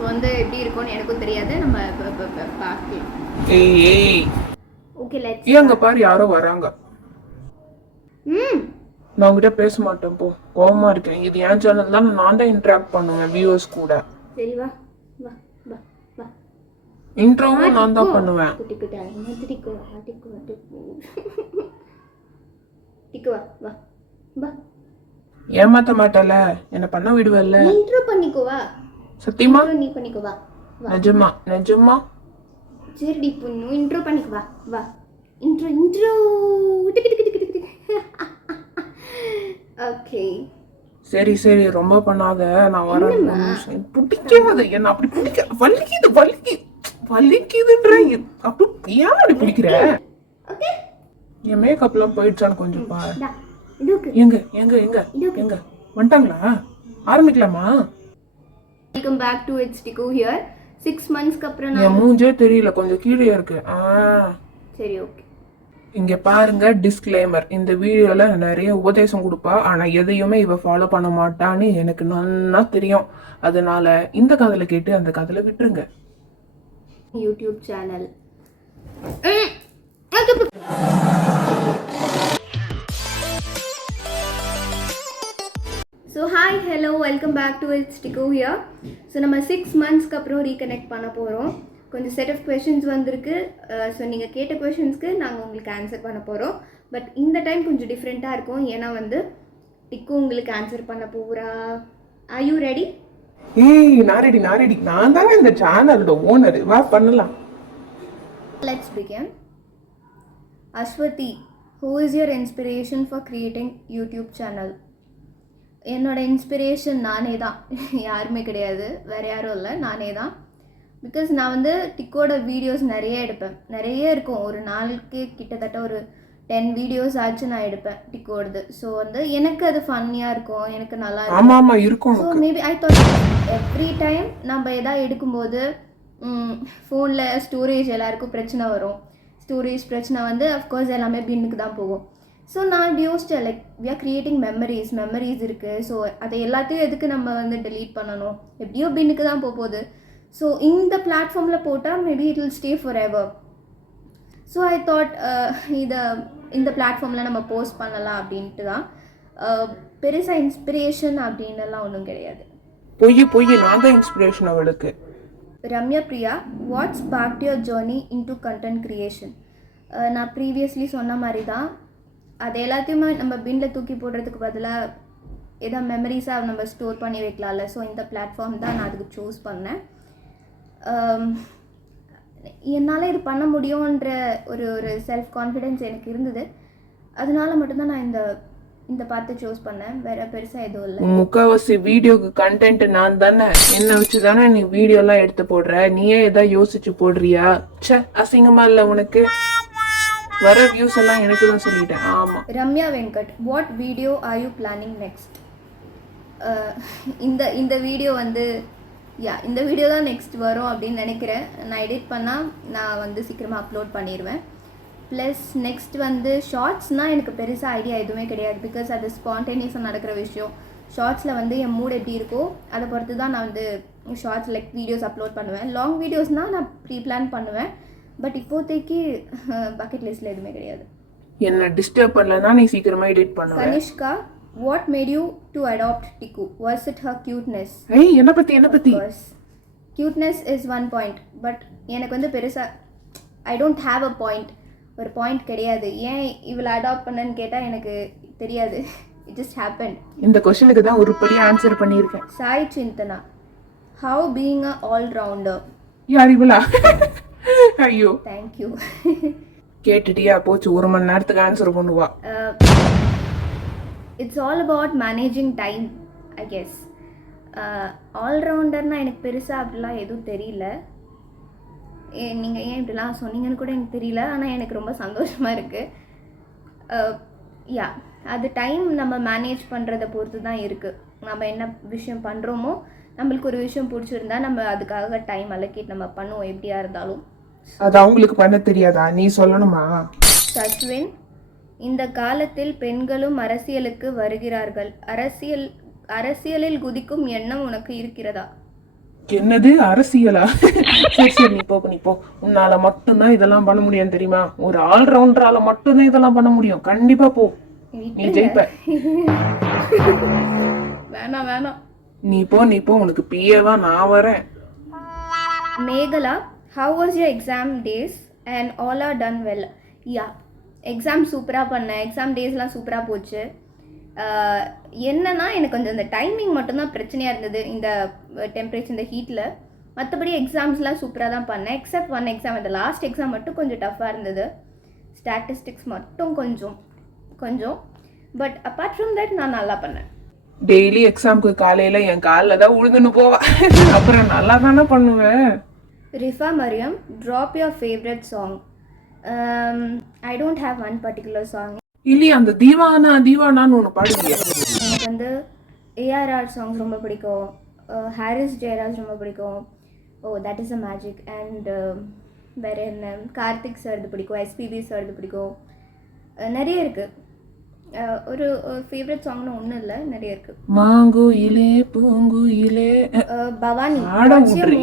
So வந்து எப்படி இருக்கும்னு எனக்கும் தெரியாது. நம்ம பார்க்கலாம். ஏய் ஓகே லெட்ஸ். அங்க பாரு யாரோ வராங்க. நான் உங்ககிட்ட பேச மாட்டேன் போ. கோவமா இருக்கேன். இது என் சேனல் தான், நான் தான் இன்டராக்ட் பண்ணுவேன் வியூவர்ஸ் கூட. சரி வா வா வா வா. இன்ட்ரோவும் நான் தான் பண்ணுவேன். டிக்கு வா வா வா. ஏமாத்த மாட்டல, என்ன பண்ண விடுவல்ல. இன்ட்ரோ பண்ணிக்கோ வா. சத்தியமா நீ பண்ணிக்கோ வா. நிஜமா நிஜமா. சரிடி பொண்ணு, இன்ட்ரோ பண்ணிக்கோ வா வா. இன்ட்ரோ டிக்கு டிக்கு டிக்கு டிக்கு. ஓகே சரி சரி ரொம்ப பண்ணாத, நான் வரேன். பிடிக்காது என்ன அப்படி பிடிக்க. வலிக்குதுன்ற அப்படி ஏன் அப்படி பிடிக்கிற? ஓகே என் மேக்கப்லாம் போயிடுச்சான்னு கொஞ்சம் பாரு. டா இதுக்கு எங்க எங்க எங்க எங்க வந்துட்டாங்களா? ஆரம்பிக்கலாமா? Welcome back to it's Diku here. 6 monthsக்கு அப்புறம் என் மூஞ்சே தெரியல, கொஞ்சம் கீழே இருக்கு. சரி ஓகே. இங்க பாருங்க டிஸ்க்ளைமர். இந்த வீடியோல நிறைய உபதேசம் கொடுப்பா, ஆனா எதையுமே இவ ஃபாலோ பண்ண மாட்டான்னு எனக்கு நல்லா தெரியும். அதனால இந்த கதையில கேட்டு அந்த கதையில விட்டுருங்க. YouTube channel. So hi hello welcome back to it's Diku here. So நம்ம 6 monthsக்கு அப்புறம் ரீகனெக்ட் பண்ண போகிறோம். கொஞ்சம் செட் ஆஃப் கொஷின்ஸ் வந்திருக்கு. ஸோ நீங்கள் கேட்ட கொஷின்ஸ்க்கு நாங்கள் உங்களுக்கு ஆன்சர் பண்ண போகிறோம். பட் இந்த டைம் கொஞ்சம் டிஃப்ரெண்ட்டாக இருக்கும். ஏன்னா வந்து டிக்கு உங்களுக்கு ஆன்சர் பண்ண போகிறா. Are you ready? ஏய் நான் ரெடி. நான் தானே இந்த சேனலோட ஓனர். வா பண்ணலாம். Let's begin. Aswathi, who is your inspiration for creating YouTube channel? என்னோட இன்ஸ்பிரேஷன் நானே தான், யாருமே கிடையாது, வேறு யாரும் இல்லை, நானே தான். பிகாஸ் நான் வந்து டிக்கோட வீடியோஸ் நிறைய எடுப்பேன், நிறைய இருக்கும். ஒரு நாளுக்கு கிட்டத்தட்ட ஒரு 10 வீடியோஸ் ஆச்சு நான் எடுப்பேன் டிக்கோடது. ஸோ வந்து எனக்கு அது ஃபன்னியாக இருக்கும், எனக்கு நல்லா இருக்கும். So maybe I thought every time நம்ம எதாவது எடுக்கும்போது ஃபோனில் ஸ்டோரேஜ் எல்லாருக்கும் பிரச்சனை வரும். ஸ்டோரேஜ் பிரச்சனை வந்து அஃப்கோர்ஸ் எல்லாமே பின்னுக்கு தான் போகும். ஸோ நான் இப்படி யோசிச்சேன், like we are creating memories இருக்குது. ஸோ அதை எல்லாத்தையும் எதுக்கு நம்ம வந்து டெலீட் பண்ணணும், எப்படியோ பின்னுக்கு தான் போகுது. ஸோ இந்த பிளாட்ஃபார்மில் போட்டால் maybe it will stay for ever. So I thought இந்த பிளாட்ஃபார்மில் நம்ம போஸ்ட் பண்ணலாம் அப்படின்ட்டு தான். பெருசாக இன்ஸ்பிரேஷன் அப்படின்னுலாம் ஒன்றும் கிடையாது. பொய் நான் தான் இன்ஸ்பிரேஷன் அவளுக்கு. Ramya Priya, what sparked your journey into content creation? நான் ப்ரீவியஸ்லி சொன்ன மாதிரி தான், அது எல்லாத்தையுமே நம்ம பின்னில் தூக்கி போடுறதுக்கு பதிலாக ஏதோ மெமரிஸாக நம்ம ஸ்டோர் பண்ணி வைக்கலாம்ல. ஸோ இந்த பிளாட்ஃபார்ம் தான் நான் அதுக்கு சூஸ் பண்ணேன். என்னால் இது பண்ண முடியுன்ற ஒரு செல்ஃப் கான்ஃபிடென்ஸ் எனக்கு இருந்தது. அதனால மட்டும்தான் நான் இந்த பார்த்து சூஸ் பண்ணேன், வேற பெருசாக எதுவும் இல்லை. முக்காவாசி வீடியோக்கு கண்டென்ட் நான் தானே, என்ன வச்சு தானே நீ வீடியோலாம் எடுத்து போடுற. நீயே ஏதாவது யோசிச்சு போடுறியா? சே அசிங்கமா இல்லை உனக்கு? வர வியூஸ் எல்லாம் எனக்கு தான் சொல்லிட்டேன். ஆமாம். Ramya Venkat, what video are you planning next? இந்த வீடியோ வந்து இந்த வீடியோ தான் நெக்ஸ்ட் வரும் அப்படின்னு நினைக்கிறேன். நான் எடிட் பண்ணால் நான் வந்து சீக்கிரமாக அப்லோட் பண்ணிடுவேன். ப்ளஸ் நெக்ஸ்ட் வந்து ஷார்ட்ஸ்னால் எனக்கு பெருசாக ஐடியா எதுவுமே கிடையாது. பிகாஸ் அது ஸ்பான்டேனியஸாக நடக்கிற விஷயம். ஷார்ட்ஸில் வந்து என் மூட் எப்படி இருக்கோ அதை பொறுத்து தான் நான் வந்து ஷார்ட்ஸ் லைக் வீடியோஸ் அப்லோட் பண்ணுவேன். லாங் வீடியோஸ்னால் நான் ப்ரீ பிளான் பண்ணுவேன். பட் இப்போதைக்கு பக்கெட் லிஸ்ட்டில் எதுவுமே கிடையாது. என்ன டிஸ்டர்ப் பண்ணலன்னா நீ சீக்கிரமாக எடிட் பண்ணுவேன். Kanishka, what made you to adopt Tiku? Was it her cuteness? ஏய் என்ன பத்தி Cuteness is one point, but எனக்கு வந்து பெருசா I don't have a point. ஒரு பாயிண்ட் கிடையாது. ஏன் இவளை அடாப்ட் பண்ணன்னு கேட்டால் எனக்கு தெரியாது. It just happened. இந்த क्वेश्चனுக்கு தான் ஒரு பெரிய ஆன்சர் பண்ணியிருக்கேன். Sai சிந்தனா, how being a all rounder? யார் இவளா? ஐயோ thank you. கேட்டுட்டியா? போச்சு, 1 மணி நேரத்துக்கு ஆன்சர் பண்ணுவா. It's all about managing time, I guess. ஆல்ரவுண்டர்னா எனக்கு பெருசாக அப்படிலாம் எதுவும் தெரியல. நீங்கள் ஏன் இப்படிலாம் சொன்னீங்கன்னு கூட எனக்கு தெரியல. ஆனால் எனக்கு ரொம்ப சந்தோஷமாக இருக்குது. அது டைம் நம்ம மேனேஜ் பண்ணுறதை பொறுத்து தான் இருக்குது. நம்ம என்ன விஷயம் பண்ணுறோமோ, நம்மளுக்கு ஒரு விஷயம் பிடிச்சிருந்தா நம்ம அதுக்காக டைம் அலோகேட் நம்ம பண்ணுவோம் எப்படியா இருந்தாலும். அது அவங்களுக்கு பண்ண தெரியாதா? நீ சொல்லணுமா? சச்வின், இந்த காலத்தில் பெண்களும் அரசியலுக்கு வருகிறார்கள். அரசியலில் குதிக்கும் எண்ணம் உனக்கு இருக்கிறதா? என்னது அரசியலா? சரி சரி, நீ போ. உன்னால மட்டும்தான் இதெல்லாம் பண்ண முடியும் தெரியுமா? ஒரு ஆல்ரவுண்டரால மட்டும்தான் இதெல்லாம் பண்ண முடியும். கண்டிப்பா போ, நீ ஜெயிப்ப. வேணாம் வேணாம். நீ போ, உனக்கு பிஏவா நான் வரேன். Megala, how was your exam days and all are done well? Yeah, exam சூப்பராக பண்ணேன். எக்ஸாம் டேஸ்லாம் சூப்பராக போச்சு. என்னன்னா எனக்கு கொஞ்சம் இந்த டைமிங் மட்டும்தான் பிரச்சனையாக இருந்தது, இந்த டெம்பரேச்சர், இந்த ஹீட்டில். மற்றபடி எக்ஸாம்ஸ்லாம் சூப்பராக தான் பண்ணேன். எக்ஸப்ட் ஒன் எக்ஸாம், அந்த லாஸ்ட் எக்ஸாம் மட்டும் கொஞ்சம் டஃப்பாக இருந்தது. ஸ்டாட்டிஸ்டிக்ஸ் மட்டும் கொஞ்சம். பட் அப்பார்ட் ஃப்ரம் தட் நான் நல்லா பண்ணேன். டெய்லி எக்ஸாம்க்கு காலையில என் காலில் தான் உழுதுன்னு போவேன். அப்புறம் நல்லா தானே பண்ணுவேன். Rifa Mariam, drop your favourite song. I don't have one particular song. இல்லையா, அந்த தீவானான்னு ஒன்று பாடுவீங்க. எனக்கு வந்து ஏஆர்ஆர் சாங்ஸ் ரொம்ப பிடிக்கும். ஹாரிஸ் ஜெயராஜ் ரொம்ப பிடிக்கும். ஓ that is a magic. And வேறு என்ன, கார்த்திக் சார் இது பிடிக்கும், எஸ்பிபி சார் இது பிடிக்கும். நிறைய இருக்குது. ஒரு ஃபேவரட் சாங்னு ஒன்றும் இல்லை, நிறைய இருக்குது. மாங்குயிலே பூங்குயிலே. Bhavani,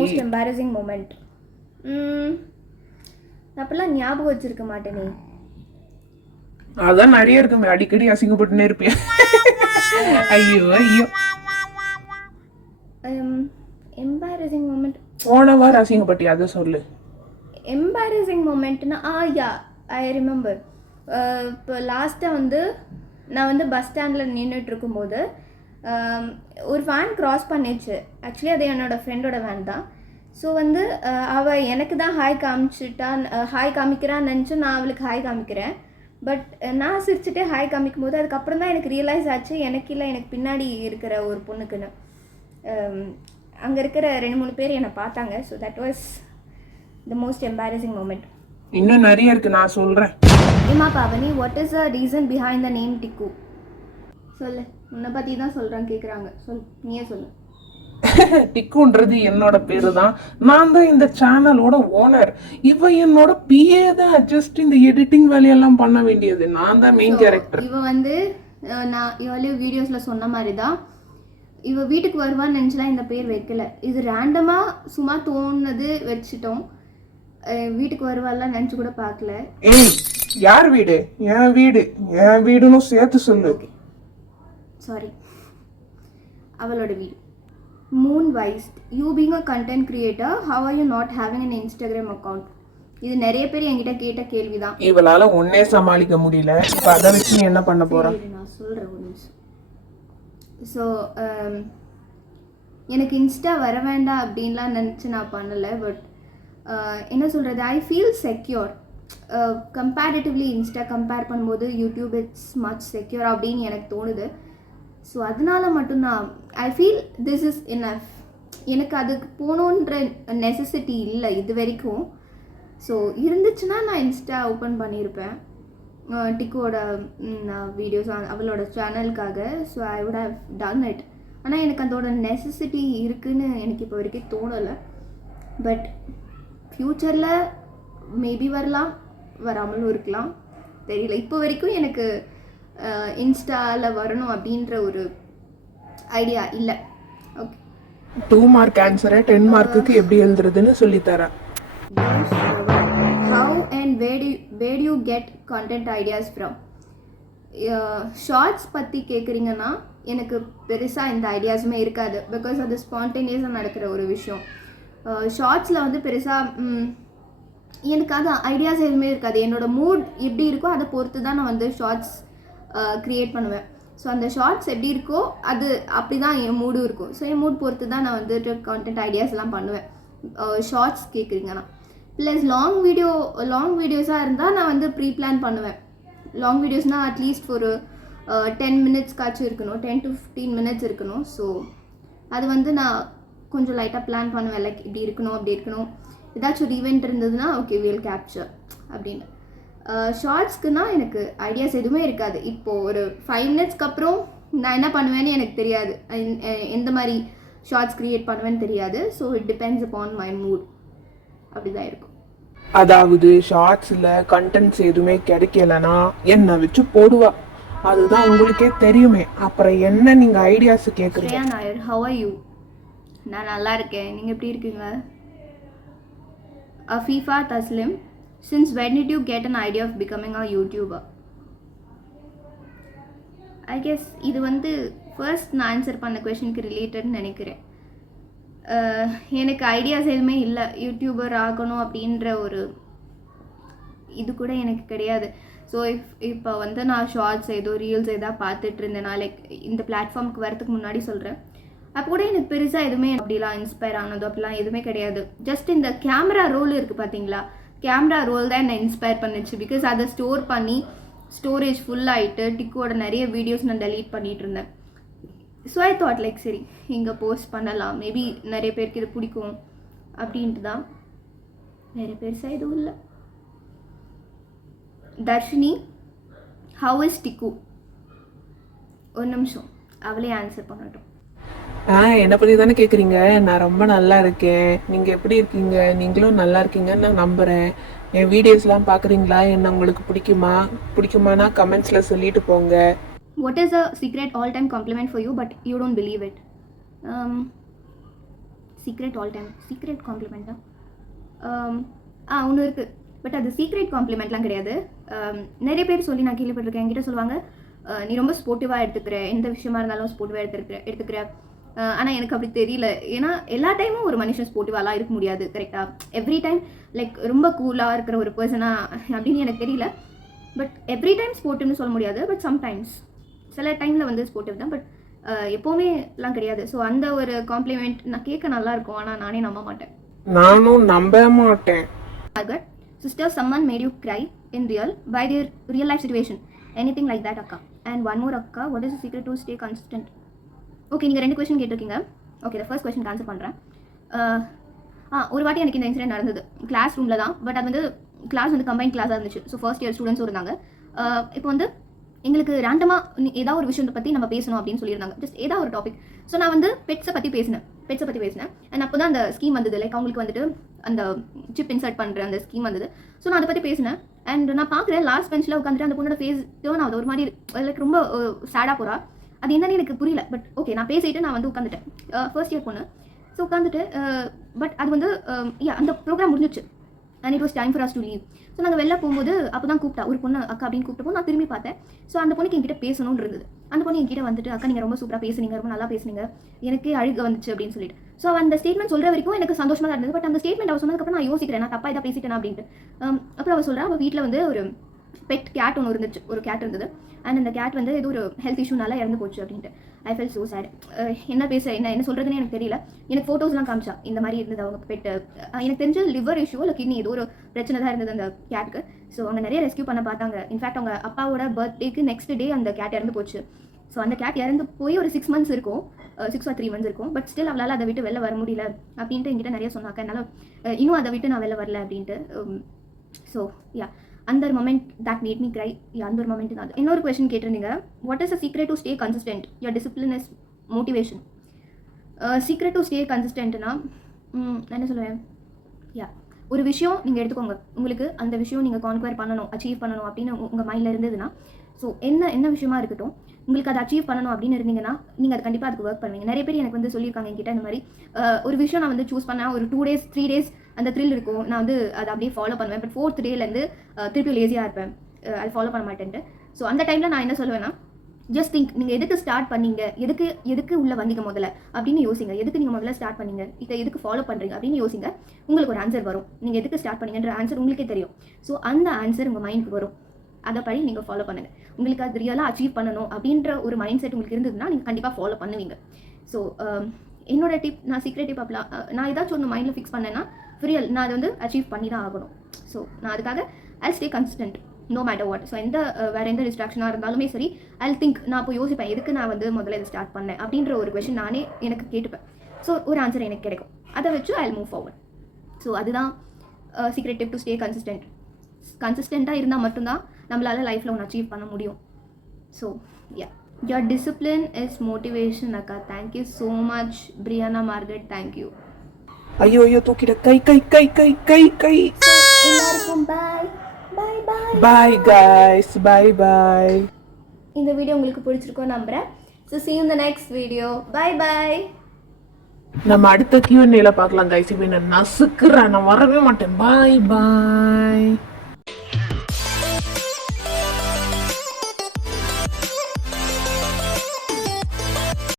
most embarrassing moment. அப்பெல்லாம் ஞாபகம் வச்சிருக்க மாட்டேனே. அதான் நிறைய இருக்குமே, அடிக்கடி அசிங்கப்பட்டுனே இருப்பேன். ஐயோ எம்பாரசிங் மூமெண்ட். போன வாரம் அசிங்கப்பட்டி, அதை சொல்லு. எம்பாரசிங் மூமெண்ட்னா யா, ஐ ரிமெம்பர். இப்போ லாஸ்ட்டாக வந்து நான் வந்து பஸ் ஸ்டாண்டில் நின்றுட்டு இருக்கும்போது ஒரு வேன் க்ராஸ் பண்ணிடுச்சு. ஆக்சுவலி அது என்னோடய ஃப்ரெண்டோட வேன் தான். ஸோ வந்து அவள் எனக்கு தான் ஹாய் காமிக்கிறான்னு நினச்சி நான் அவளுக்கு ஹாய் காமிக்கிறேன். பட் நான் சிரிச்சுட்டே ஹாய் காமிக்கும் போது அதுக்கப்புறம் தான் எனக்கு ரியலைஸ் ஆச்சு எனக்கு இல்லை, எனக்கு பின்னாடி இருக்கிற ஒரு பொண்ணுக்குன்னு. அங்கே இருக்கிற 2-3 பேர் என்னை பார்த்தாங்க. So that was the most embarrassing moment. இன்னும் நிறைய இருக்கு, நான் சொல்கிறேன். ஏமா Bhavani, what is the reason behind the name டிக்கு? சொல்லு, உன்னை பற்றி தான் சொல்கிறேன், கேட்குறாங்க. சொல், நீயே சொல்லு. டிக்குன்றது என்னோட பேரு தான். நான் தான் இந்த சேனலோட ஓனர். இவ என்னோட பிஏ தான். ஜஸ்ட் இந்த எடிட்டிங் வேலையெல்லாம் பண்ண வேண்டியது நான் தான் மெயின் கேரக்டர். இவ வந்து நான் இவளே வீடியோஸில் சொன்ன மாதிரி தான், இவ வீட்டுக்கு வருவான்னு நினச்சலாம் இந்த பேர் வைக்கல. இது ரேண்டமாக சும்மா தோணுனது வச்சுட்டோம். வீட்டுக்கு வருவாள்லாம் நினச்சி கூட பார்க்கல. ஏய், யார் வீடு? என் வீடுன்னு சேர்த்து சொல்லு. சாரி, அவளோட வீடு. Moon waist, you being a content creator, how are you not having an Instagram account? இது நிறைய பேர் என்கிட்ட கேட்ட கேள்வி தான். இவளால ஒன்னே சமாளிக்க முடியல. இப்போ அதை வச்சு நீ என்ன பண்ண போற? நான் சொல்கிறேன் ஒரு நிமிஷம். ஸோ எனக்கு இன்ஸ்டா வர வேண்டாம் அப்படின்லாம் நினச்சி நான் பண்ணலை. பட் என்ன சொல்கிறது, I feel secure. Comparatively Insta compare பண்ணும்போது யூடியூப் இட்ஸ் மச் செக்யூர் அப்படின்னு எனக்கு தோணுது. ஸோ அதனால மட்டும்தான் I feel this is enough. எனக்கு அதுக்கு போகணுன்ற நெசசிட்டி இல்லை இது வரைக்கும். ஸோ இருந்துச்சுன்னா நான் இன்ஸ்டா ஓப்பன் பண்ணியிருப்பேன் டிக்கோட வீடியோஸ் அவளோட சேனலுக்காக. So I would have done it. ஆனால் எனக்கு அதோட நெசசிட்டி இருக்குதுன்னு எனக்கு இப்போ வரைக்கும் தோணலை. பட் ஃப்யூச்சரில் மேபி வரலாம், வராமலும் இருக்கலாம், தெரியல. இப்போ வரைக்கும் எனக்கு இன்ஸ்டாவில் வரணும் அப்படின்ற ஒரு ஐடியா இல்லை. ஓகே, 2 மார்க் ஆன்சரை 10 மார்க்குக்கு எப்படி எழுதுறதுன்னு சொல்லித்தரேன். How and where you get content ideas from? Shorts பற்றி கேட்குறீங்கன்னா எனக்கு பெருசாக இந்த ஐடியாஸுமே இருக்காது. பிகாஸ் அது ஸ்பான்டேனியஸாக நடக்கிற ஒரு விஷயம். ஷார்ட்ஸில் வந்து பெருசாக எனக்கு அது ஐடியாஸ் எதுவுமே இருக்காது. என்னோடய மூட் எப்படி இருக்கோ அதை பொறுத்து தான் நான் வந்து ஷார்ட்ஸ் க்ரியேட் பண்ணுவேன். ஸோ அந்த ஷார்ட்ஸ் எப்படி இருக்கோ அது அப்படி தான் என் மூடும் இருக்கும். ஸோ என் மூட் பொறுத்து தான் நான் வந்துட்டு கான்டென்ட் ஐடியாஸ்லாம் பண்ணுவேன். ஷார்ட்ஸ் கேட்குறீங்கன்னா ப்ளஸ் லாங் வீடியோஸாக இருந்தால் நான் வந்து ப்ரீ பிளான் பண்ணுவேன். லாங் வீடியோஸ்னால் அட்லீஸ்ட் ஒரு 10 மினிட்ஸ்க்காச்சும் இருக்கணும், 10 to 15 மினிட்ஸ் இருக்கணும். ஸோ அது வந்து நான் கொஞ்சம் லைட்டாக பிளான் பண்ணுவேன். லைக் இப்படி இருக்கணும், அப்படி இருக்கணும். ஏதாச்சும் ஒரு ஈவெண்ட் இருந்ததுன்னா ஓகே வில் கேப்சர் அப்படின்னு. ஷார்ட்ஸ்க்குன்னா எனக்கு ஐடியாஸ் எதுவுமே இருக்காது. இப்போது ஒரு 5 மினிட்ஸ்க்கு அப்புறம் நான் என்ன பண்ணுவேன்னு எனக்கு தெரியாது. எந்த மாதிரி ஷார்ட்ஸ் க்ரியேட் பண்ணுவேன்னு தெரியாது. So it depends upon my mood. அப்படி தான் இருக்கும். அதாவது ஷார்ட்ஸில் கண்டென்ட்ஸ் எதுவுமே கிடைக்கலன்னா என்ன வச்சு போடுவா, அதுதான் உங்களுக்கே தெரியுமே. அப்புறம் என்ன நீங்கள் ஐடியாஸ் கேட்குறீங்க? Shreya Nair, how are you? நான் நல்லா இருக்கேன். நீங்கள் எப்படி இருக்கீங்க? Afifa Taslim, since when did you get an idea of becoming a YouTuber? I guess இது வந்து ஃபர்ஸ்ட் நான் ஆன்சர் பண்ண கொஷனுக்கு ரிலேட்டட்னு நினைக்கிறேன். எனக்கு ஐடியாஸ் எதுவுமே இல்லை யூடியூபர் ஆகணும் அப்படின்ற ஒரு இது கூட எனக்கு கிடையாது. ஸோ இப்போ வந்து நான் ஷார்ட்ஸ் ஏதோ ரீல்ஸ் ஏதோ பார்த்துட்டு இருந்தேன். நான் லைக் இந்த பிளாட்ஃபார்முக்கு வரதுக்கு முன்னாடி சொல்கிறேன். அப்போ கூட எனக்கு பெருசாக எதுவுமே அப்படிலாம் இன்ஸ்பயர் ஆனதோ அப்படிலாம் எதுவுமே கிடையாது. ஜஸ்ட் இந்த கேமரா ரோல் இருக்குது பார்த்தீங்களா, கேமரா ரோல் தான் என்னை இன்ஸ்பயர் பண்ணிச்சு. பிகாஸ் அதை ஸ்டோர் பண்ணி ஸ்டோரேஜ் ஃபுல்லாகிட்டு டிக்கோட நிறைய வீடியோஸ் நான் டெலீட் பண்ணிகிட்டு இருந்தேன். ஸோ ஐ தாட் லைக் சரி இங்கே போஸ்ட் பண்ணலாம், மேபி நிறைய பேருக்கு இது பிடிக்கும் அப்படின்ட்டு தான். வேறு பெருசாக எதுவும் இல்லை. தர்ஷினி, ஹவ் இஸ் டிக்கு? ஒரு நிமிஷம் அவளே ஆன்சர் பண்ணட்டும். என்னை பற்றி தானே கேட்குறீங்க. நான் ரொம்ப நல்லா இருக்கேன். நீங்கள் எப்படி இருக்கீங்க? நீங்களும் நல்லா இருக்கீங்கன்னு நான் நம்புகிறேன். என் வீடியோஸ்லாம் பார்க்குறீங்களா? என்ன உங்களுக்கு பிடிக்குமானா கமெண்ட்ஸில் சொல்லிட்டு போங்க. What is a secret all-time compliment for you but you don't believe it? Secret compliment ஒன்று இருக்குது. பட் அது சீக்ரெட் காம்ப்ளிமெண்ட்லாம் கிடையாது. நிறைய பேர் சொல்லி நான் கேள்விப்பட்டிருக்கேன். என்கிட்ட சொல்லுவாங்க நீ ரொம்ப ஸ்போர்ட்டிவாக எடுத்துக்கிற, எந்த விஷயமா இருந்தாலும் ஸ்போர்ட்டிவாக எடுத்துக்கிற. ஆனால் எனக்கு அப்படி தெரியல. ஏன்னா எல்லா டைமும் ஒரு மனுஷன் ஸ்போர்ட்டிவாலாம் இருக்க முடியாது. கரெக்டாக எவ்ரி டைம் லைக் ரொம்ப கூலாக இருக்கிற ஒரு பர்சனா அப்படின்னு எனக்கு தெரியல. பட் எவ்ரி டைம் ஸ்போர்ட்டிவ்னு சொல்ல முடியாது. பட் சம்டைம்ஸ் சில டைமில் வந்து ஸ்போர்ட்டிவ் தான். பட் எப்போவுமேலாம் கிடையாது. ஸோ அந்த ஒரு காம்ப்ளிமெண்ட் நான் கேட்க நல்லா இருக்கும். ஆனால் நானே நம்ப மாட்டேன். நானும் நம்ப மாட்டேன். Sister, someone made you cry in by their real life situation. Anything like that, akka? And one more, akka, what is the secret to stay consistent? Okay, நீங்கள் 2 கொஸ்டின் கேட்டிருக்கீங்க. Okay, the first question answer பண்ணுறேன். ஒரு வாட்டி எனக்கு இந்த incident நடந்தது. Class ரூமில் தான். பட் அது வந்து கிளாஸ் வந்து கம்பைன் கிளாஸாக இருந்துச்சு. ஸோ ஃபர்ஸ்ட் இயர் ஸ்டூடெண்ட்ஸும் இருந்தாங்க. இப்போ வந்து எங்களுக்கு ரேண்டமாக ஏதாவது ஒரு விஷயத்தை பற்றி நம்ம பேசணும் அப்படின்னு சொல்லியிருந்தாங்க. ஜஸ்ட் ஏதாவது ஒரு டாபிக். ஸோ நான் வந்து பெட்ஸை பற்றி பேசினேன். அண்ட் அப்போ தான் அந்த ஸ்கீம் வந்தது. லைக் அவங்களுக்கு வந்துட்டு அந்த சிப் இன்சர்ட் பண்ணுற அந்த ஸ்கீம் வந்தது. ஸோ நான் அதை பற்றி பேசினேன். அண்ட் நான் பார்க்குறேன் லாஸ்ட் பெஞ்சில் உட்காந்துட்டு அந்த பொண்ணோட ஃபேஸ் டேர்ன் ஆகுது. ஒரு மாதிரி லைக் ரொம்ப சேடாக போகிறா. அது என்னன்னு எனக்கு புரியல. பட் ஓகே, நான் பேசிட்டு நான் வந்து உட்காந்துட்டேன். ஃபர்ஸ்ட் இயர் பொண்ணு. ஸோ உட்காந்துட்டு பட் அது வந்து அந்த ப்ரோக்ராம் முடிஞ்சிச்சு. And it was time for us to leave. So நாங்கள் வெளில போகும்போது அப்போ தான் கூப்பிட்டா ஒரு பொண்ணு அக்கா அப்படின்னு கூப்பிட்டப்போ நான் திரும்பி பார்த்தேன். ஸோ அந்த பொண்ணுக்கு என்கிட்ட பேசணும்னு இருந்தது. அந்த பொண்ணு என்கிட்ட வந்துட்டு அக்கா நீங்கள் ரொம்ப சூப்பராக பேசுனீங்க, ரொம்ப நல்லா பேசுனீங்க, எனக்கே அழுக வந்துச்சு அப்படின்னு சொல்லிட்டு. ஸோ அந்த ஸ்டேட்மெண்ட் சொல்கிற வரைக்கும் எனக்கு சந்தோஷமாக இருந்தது. பட் அந்த ஸ்டேட்மெண்ட் அவள் சொன்னதுக்கப்புறம் நான் யோசிக்கிறேன், நான் தப்பாக இதாக பேசிட்டேன் அப்படின்ட்டு. அப்புறம் அவள் சொல்கிறா அவள் வீட்டில் வந்து ஒரு பெட் கேட் ஒன்று இருந்துச்சு. ஒரு கேட் இருந்தது. அண்ட் அந்த கேட் வந்து ஏதோ ஒரு ஹெல்த் இஷ்யூனால இறந்து போச்சு அப்படின்ட்டு. ஐ ஃபெல் ஸோ சேட். என்ன சொல்கிறதுன்னு எனக்கு தெரியல. எனக்கு ஃபோட்டோஸ்லாம் காமிச்சா இந்த மாதிரி இருந்தது அவங்க பெட்டு. எனக்கு தெரிஞ்ச லிவர் இஷ்யூ இல்லை கிட்னி ஏதோ ஒரு பிரச்சனை தான் இருந்தது அந்த கேட்டுக்கு. ஸோ அவங்க நிறைய ரெஸ்கியூ பண்ண பார்த்தாங்க. இன்ஃபேக்ட் அவங்க அப்பாவோட பர்த்டேக்கு நெக்ஸ்ட் டே அந்த கேட் இறந்து போச்சு. ஸோ அந்த கேட் இறந்து போய் ஒரு 6 months இருக்கும், 6 or 3 months இருக்கும். பட் ஸ்டில் அவளால் அதை விட்டு வெளில வர முடியல அப்படின்ட்டு என்கிட்ட நிறைய சொன்னாங்க. என்னால் இன்னும் அதை விட்டு நான் வெளில வரல அப்படின்ட்டு. ஸோ யா, அந்த ஒரு moment that made me cry. அந்த ஒரு மொமெண்ட் தான். இன்னொரு கொஸ்டின் கேட்டிருந்தீங்க, what is a secret to stay consistent? Your discipline is motivation. Secret to stay கன்சிஸ்டன்ட்னா என்ன சொல்லுவேன், யா, ஒரு விஷயம் நீங்கள் எடுத்துக்கோங்க. உங்களுக்கு அந்த விஷயம் நீங்கள் கான்குவர் பண்ணணும், அச்சீவ் பண்ணணும் அப்படின்னு உங்கள் மைண்டில் இருந்ததுன்னா, ஸோ என்ன விஷயமா இருக்கட்டும், உங்களுக்கு அதை அச்சீவ் பண்ணணும் அப்படின்னு இருந்தீங்கன்னா நீங்கள் அது கண்டிப்பாக அதுக்கு ஒர்க் பண்ணுவீங்க. நிறைய பேர் எனக்கு வந்து சொல்லியிருக்காங்க என்கிட்ட இந்த மாதிரி ஒரு விஷயம் நான் வந்து சூஸ் பண்ணேன், ஒரு 2 days 3 days அந்த த்ரில் இருக்கும், நான் வந்து அதை அப்படியே ஃபாலோ பண்ணுவேன். பட் 4th டேலேருந்து திருப்பி லேசியாக இருப்பேன், அது ஃபாலோ பண்ண மாட்டேன்ட்டு. ஸோ அந்த டைமில் நான் என்ன சொல்லுவேன்னா, ஜஸ்ட் திங்க், நீங்கள் எதுக்கு ஸ்டார்ட் பண்ணீங்க, எதுக்கு உள்ளே வந்தீங்க முதல்ல அப்படின்னு யோசிங்க. எதுக்கு நீங்கள் முதல்ல ஸ்டார்ட் பண்ணீங்க, இதை எதுக்கு ஃபாலோ பண்ணுறீங்க அப்படின்னு யோசிங்க. உங்களுக்கு ஒரு ஆன்சர் வரும். நீங்கள் எதுக்கு ஸ்டார்ட் பண்ணீங்கன்ற ஆன்சர் உங்களுக்கே தெரியும். ஸோ அந்த ஆன்சர் உங்கள் மைண்டுக்கு வரும். அதை படி நீங்கள் ஃபாலோ பண்ணுங்கள். உங்களுக்கு அது ரியலாக அச்சீவ் பண்ணணும் அப்படின்ற ஒரு மைண்ட் செட் உங்களுக்கு இருந்ததுன்னா நீங்கள் கண்டிப்பாக ஃபாலோ பண்ணுவீங்க. ஸோ என்னோட டிப், நான் சீக்ரெட் டிப் அப்பலாம் நான் ஏதாச்சும் ஒன்று மைண்டில் ஃபிக்ஸ் பண்ணேன்னா ரியல் நான் அதை வந்து அச்சீவ் பண்ணி தான் ஆகணும். ஸோ நான் அதுக்காக I stay consistent no matter what. So வேறு எந்த டிஸ்ட்ராக்ஷனாக இருந்தாலுமே சரி, ஐ திங்க், நான் இப்போ யோசிப்பேன் எதுக்கு நான் வந்து முதல்ல இதை ஸ்டார்ட் பண்ணேன் அப்படின்ற ஒரு கொஷின் நானே எனக்கு கேட்டுப்பேன். ஸோ ஒரு ஆன்சர் எனக்கு கிடைக்கும். அதை வச்சு ஐ மூவ் ஃபார்வர்ட். ஸோ அதுதான் secret tip to stay consistent. கன்சிஸ்டண்ட்டாக இருந்தால் மட்டும்தான் நம்மளால் லைஃப்பில் ஒன்று அச்சீவ் பண்ண முடியும். So yeah, your discipline is motivation akka. Thank you so much Brianna Margaret. Thank you. ஐயோ தூக்கிட கை கை கை கை கை கை. எல்லாருக்கும் bye bye bye bye guys, bye bye. இந்த வீடியோ உங்களுக்கு பிடிச்சிருக்கும் நம்புறேன். So see you in the next video. Bye bye. நம்ம அடுத்த Q&A ல பார்க்கலாம் கைஸ். இப்போ நான் நசுக்குறேன், நான் வரவே மாட்டேன். பாய் பாய்.